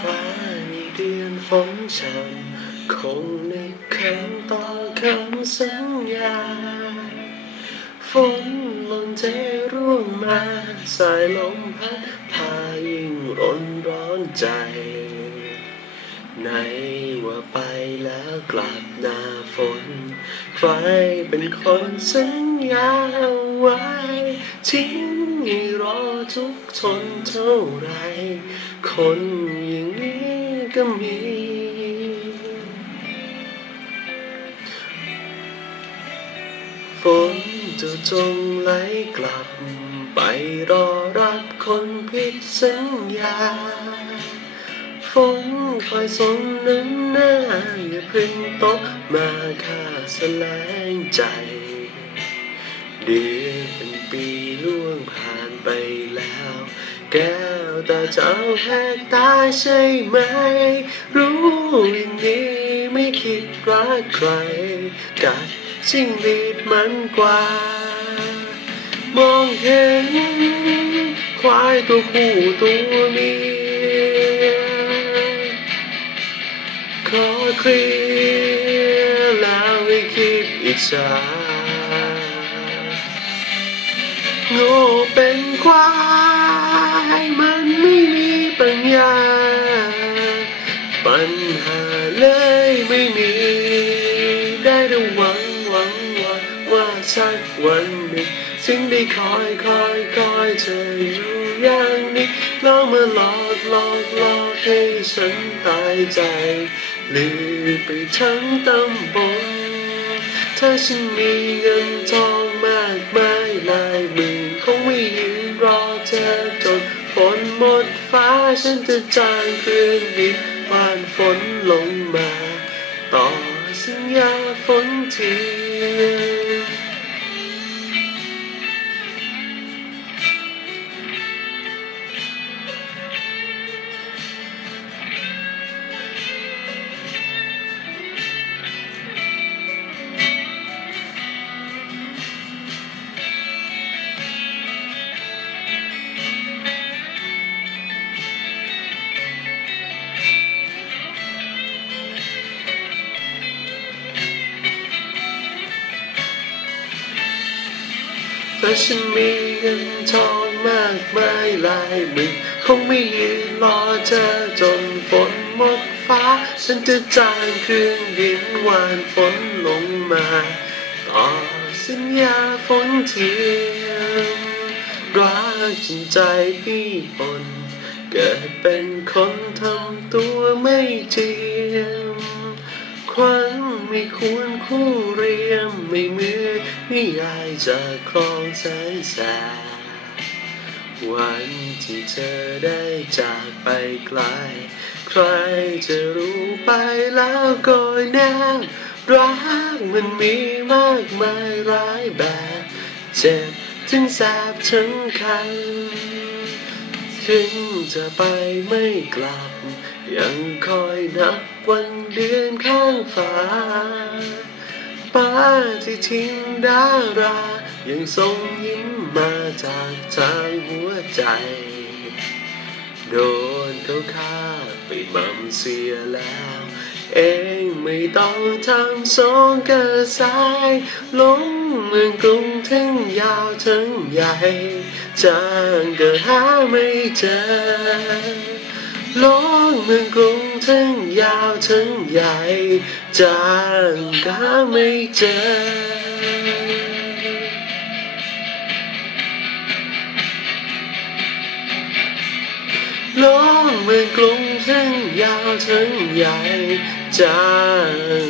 ฟ้าในเดือนฝนช่ำคงนึกคำต่อคำสัญญา ฝนหล่นเทร่วงมา สายลมพัดพายิ่งร้อนร้อนใจไหนว่าไปแล้วกลับหน้าฝน ใครเป็นคนสัญญาไว้ทิ้ง ให้รอทุกทนเท่าไร คนอย่างนี้ก็มี ฝนจะจงไหลกลับ ไปรอรับคนผิดสัญญา ฝนคอยส่งน้ำหน้าอย่าเพึ่งตกมาค่าแสลงใจ เดือนเป็นปีล่วงผ่านไปแล้ว แก้วตาเจ้าแหกตาใช่ไหม รู้อย่างนี้ไม่คิดรักใคร กัดชิงดีดมันกว่า มองเห็น ควายตัวผู้ตัวเมียขอเคลียร์แล้วให้คิดอิจฉา โง่เป็นควายมันไม่มีปัญญา ปัญหาเลยไม่มี ได้แต่หวังหวังหวังว่าสักวันหนึ่งสิ่งได้คอยคอยคอยเธออยู่อย่างนี้ลองมาหลอกหลอกหลอกให้ฉันตายใจลืมไปทั้งตำบลถ้าฉันมีเงินทอง มากมายลายมือคงไม่ยืนรอเธอจนฝนหมดฟ้าฉันจะจ้างเครื่องบินผ่านฝนลงมา ต่อสัญญาฝนเทียม ถ้าฉันมีเงินทองมากมายหลายหมื่นคงไม่ยืนรอเธอจนฝนหมดฟ้า ฉันจะจ้างเครื่องบินวานฝนลงมา ต่อสัญญาฝนเทียมรักจริงใจพี่ปนเกิดเป็นคนทำตัวไม่เจียมควันไม่ควรคู่เรียมไม่เหมือน ยายจากคลองแสนแสบวันที่เธอได้จากไปไกล ใครจะรู้ไปแล้วก็แน่รักมันมีมากมายหลายแบบ เจ็บถึงแสบถึงคัน ถึงจะไปไม่กลับ ยังคอยนับวันเดือนข้างฟ้า ป้าที่ทิ้งดารา ยังส่งยิ้มมาจากทางหัวใจ โดนเขาฆ่าไปมั่มเสียแล้ว เองไม่ต้องทำสองกระสายลงเมืองกรุงทั้งยาวทั้งใหญ่จางก็หาไม่เจอลงเมืองกรุง ทั้งยาวทั้งใหญ่จางหาไม่เจอ ล้องเมืองกรุงทั้งยาวทั้งใหญ่จาง